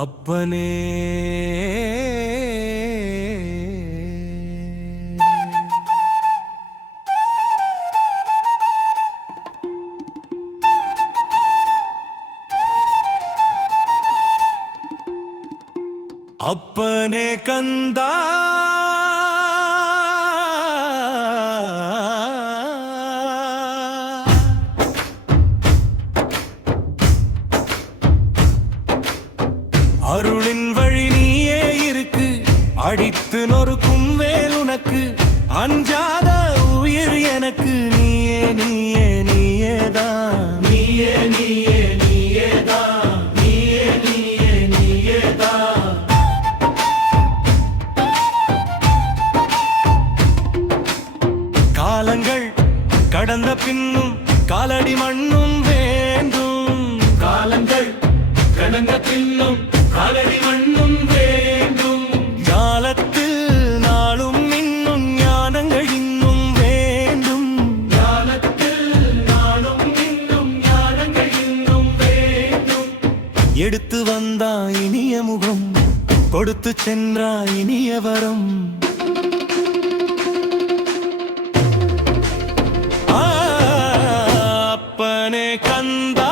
அப்பனே அப்பனே கந்தா அருளின் வழி நீயே இருக்கு, அடித்து நொறுக்கும் வேல் உனக்கு, அஞ்சாத உயிர் எனக்கு நீயே நீயே நீயேதான், நீயே நீயே நீயேதான், நீயே நீயே நீயேதான். காலங்கள் கடந்த பின்னும் காலடி மண்ணும் வேண்டும், காலங்கள் கடந்த பின்னும் காலடி மண்ணும் வேண்டும். ஞாலத்தில் நாளும் இன்னும் ஞானங்கள் இன்னும் வேண்டும், ஞாலத்தில் நாளும் இன்னும் ஞானங்கள் இன்னும் வேண்டும். எடுத்து வந்தா இனிய முகம், கொடுத்து சென்றா இனிய வரம். அப்பனே கந்தா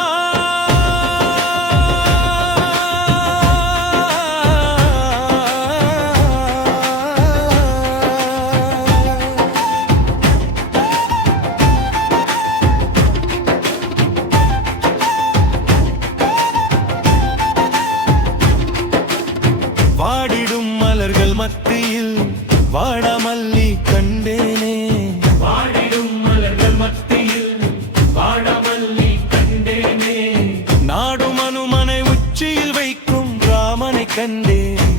வாடிடும் மலர்கள் மத்தியில் வாடாமல்லி கண்டேனே, வாடிடும் மலர்கள் மத்தியில் வாடாமல்லி கண்டேனே. நாடும் அனுமனை உச்சியில் வைக்கும் ராமனை கண்டேன்,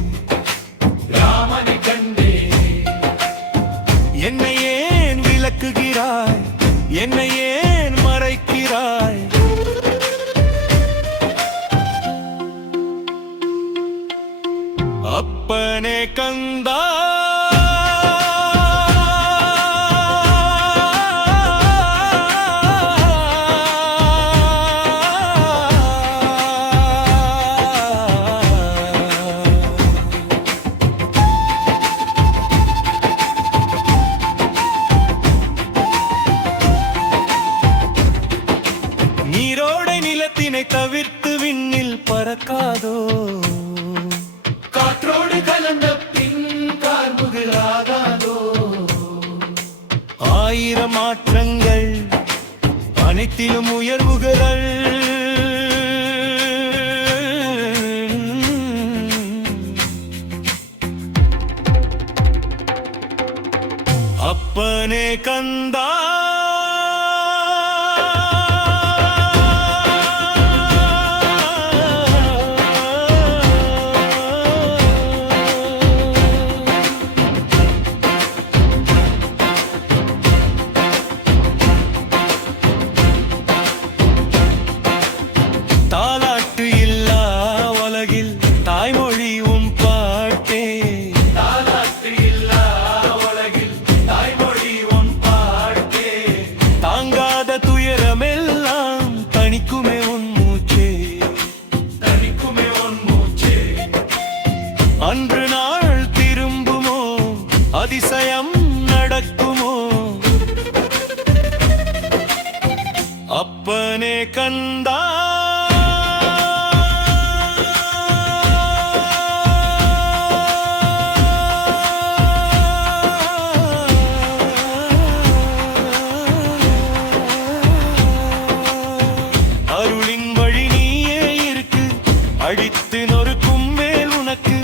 ராமனை கண்டேன். என்னை ஏன் விளக்குகிறாய், என்னை ஏன் மறைக்கிறாய்? அப்பனே கந்தா நீரோடை நிலத்தினை தவிர்த்து விண்ணில் பறக்காதோ, காற்றோடு கலந்த பின் கார்புகளாகாதோ. ஆயிரம் மாற்றங்கள் அனைத்திலும் உயர்வுகள், அப்பனே கந்தா அன்று நாள் திரும்புமோ, அதிசயம் நடக்குமோ? அப்பனே கந்தா அருளின் வழி நீயே இருக்கு, அடித்து நொறுக்கும் வேல் உனக்கு,